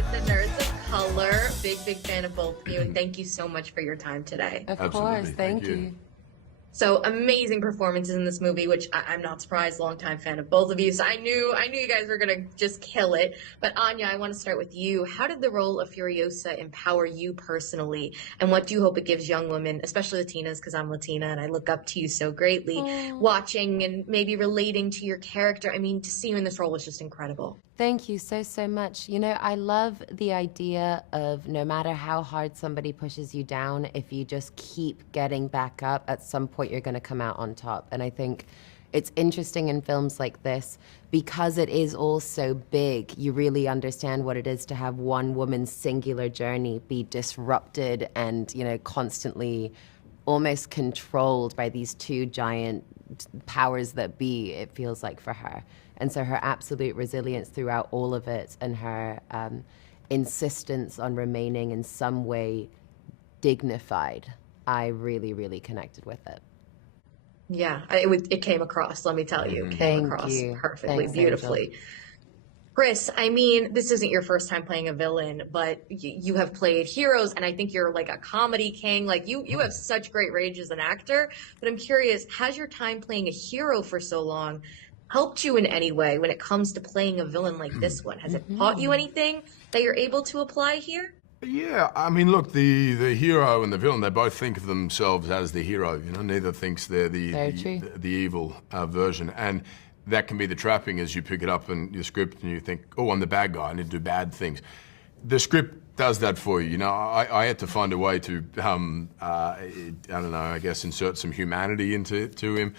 with the Nerds of Color. Big fan of both of you, and thank you so much for your time today. Of Absolutely. course, thank you. So amazing performances in this movie, which I'm not surprised, longtime fan of both of you. So I knew you guys were gonna just kill it. But Anya, I want to start with you. How did the role of Furiosa empower you personally? And what do you hope it gives young women, especially Latinas, because I'm Latina and I look up to you so greatly, watching and maybe relating to your character? I mean, to see you in this role was just incredible. Thank you so much. You know, I love the idea of no matter how hard somebody pushes you down, if you just keep getting back up, at some point you're going to come out on top. And I think it's interesting in films like this because it is all so big. You really understand what it is to have one woman's singular journey be disrupted and, you know, constantly almost controlled by these two giant powers that be, it feels like, for her. And so her absolute resilience throughout all of it and her insistence on remaining in some way dignified, I really connected with it. Yeah, it came across, let me tell you. It came across perfectly, beautifully. Angel. Chris, I mean, this isn't your first time playing a villain, but you have played heroes, and I think you're like a comedy king. Like, you have such great range as an actor. But I'm curious, has your time playing a hero for so long helped you in any way when it comes to playing a villain like this one? Has it taught you anything that you're able to apply here? Yeah, I mean, look, the hero and the villain, they both think of themselves as the hero. You know, neither thinks they're the evil version. And that can be the trapping as you pick it up in your script and you think, oh, I'm the bad guy, I need to do bad things. The script does that for you. You know, I had to find a way to, I don't know, I guess insert some humanity into him,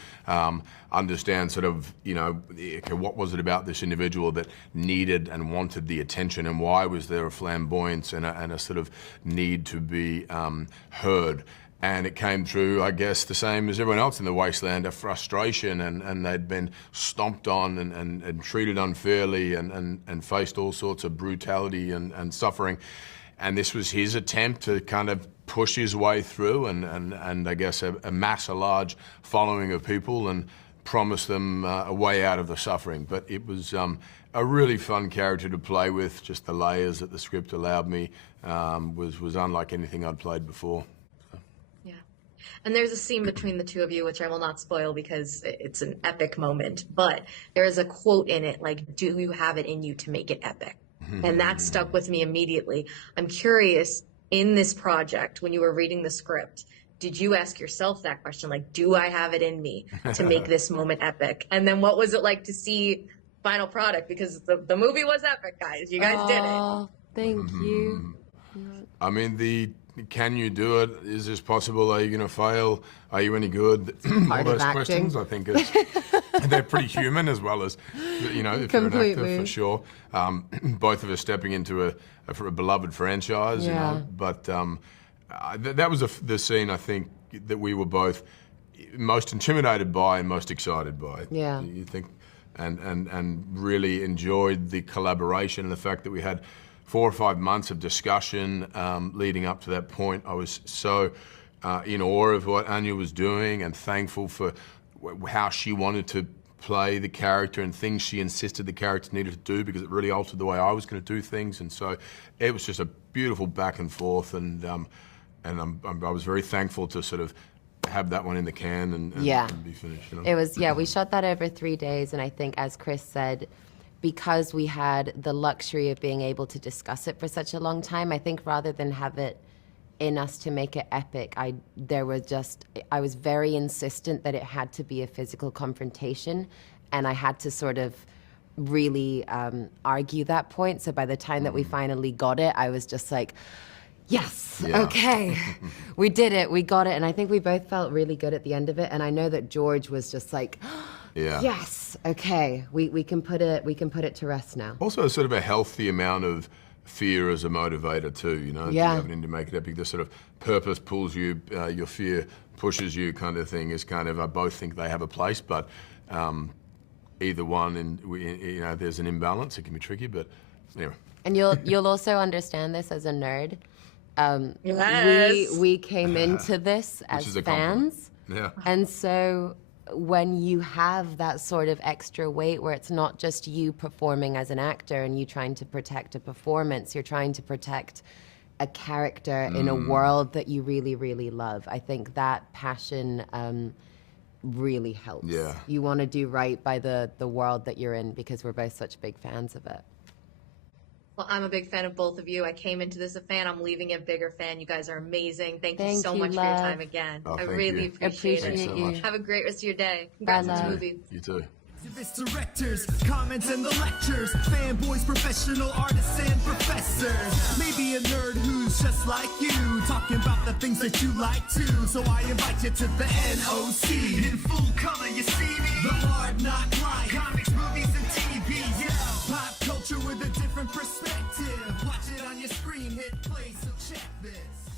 understand sort of, you know, okay, what was it about this individual that needed and wanted the attention, and why was there a flamboyance and a sort of need to be heard. And it came through, I guess, the same as everyone else in the wasteland, a frustration, and they'd been stomped on and treated unfairly and faced all sorts of brutality and suffering. And this was his attempt to kind of push his way through and I guess, amass a large following of people and promise them a way out of the suffering. But it was a really fun character to play with. Just the layers that the script allowed me was unlike anything I'd played before. And there's a scene between the two of you, which I will not spoil because it's an epic moment, but there is a quote in it, like, do you have it in you to make it epic? And that stuck with me immediately. I'm curious, in this project, when you were reading the script, did you ask yourself that question, like, do I have it in me to make this moment epic? And then what was it like to see final product? Because the movie was epic, guys. You guys did it. Oh, thank you. I mean, can you do it? Is this possible? Are you going to fail? Are you any good? All those questions, I think, they're pretty human as well as, you know, if you're an actor, for sure. Both of us stepping into a beloved franchise, you know. But that was the scene, I think, that we were both most intimidated by and most excited by. Yeah. You think, and really enjoyed the collaboration and the fact that we had 4 or 5 months of discussion leading up to that point. I was so in awe of what Anya was doing and thankful for how she wanted to play the character and things she insisted the character needed to do, because it really altered the way I was going to do things. And so it was just a beautiful back and forth, and I was very thankful to sort of have that one in the can and be finished. You know? It was, we shot that over 3 days, and I think, as Chris said, because we had the luxury of being able to discuss it for such a long time, I think rather than have it in us to make it epic, I was very insistent that it had to be a physical confrontation, and I had to sort of really argue that point. So by the time that we finally got it, I was just like, yes, okay, we did it, we got it. And I think we both felt really good at the end of it. And I know that George was just like, yes, okay, we can put it to rest now. Also, sort of a healthy amount of fear as a motivator too, you know, having to make it epic. The sort of purpose pulls you, your fear pushes you kind of thing is kind of, I both think they have a place, but either one, and you know, there's an imbalance. It can be tricky, but anyway. And you'll also understand this as a nerd. We came into this as fans, Yeah. And so when you have that sort of extra weight where it's not just you performing as an actor and you trying to protect a performance, you're trying to protect a character in a world that you really, really love. I think that passion really helps. Yeah. You want to do right by the world that you're in, because we're both such big fans of it. Well, I'm a big fan of both of you. I came into this a fan. I'm leaving a bigger fan. You guys are amazing. Thank you so much for your time again. Oh, I really appreciate it. so much. Have a great rest of your day. Congrats on the movie. You too. Directors, comments and the lectures, fanboys, professional artists and professors. Maybe a nerd who's just like you, talking about the things that you like too. So I invite you to the NOC. In full color, you see me. The hard knock life, comics, movies, and TV. Yeah, pop culture with a different perspective. Watch it on your screen, hit play, so check this.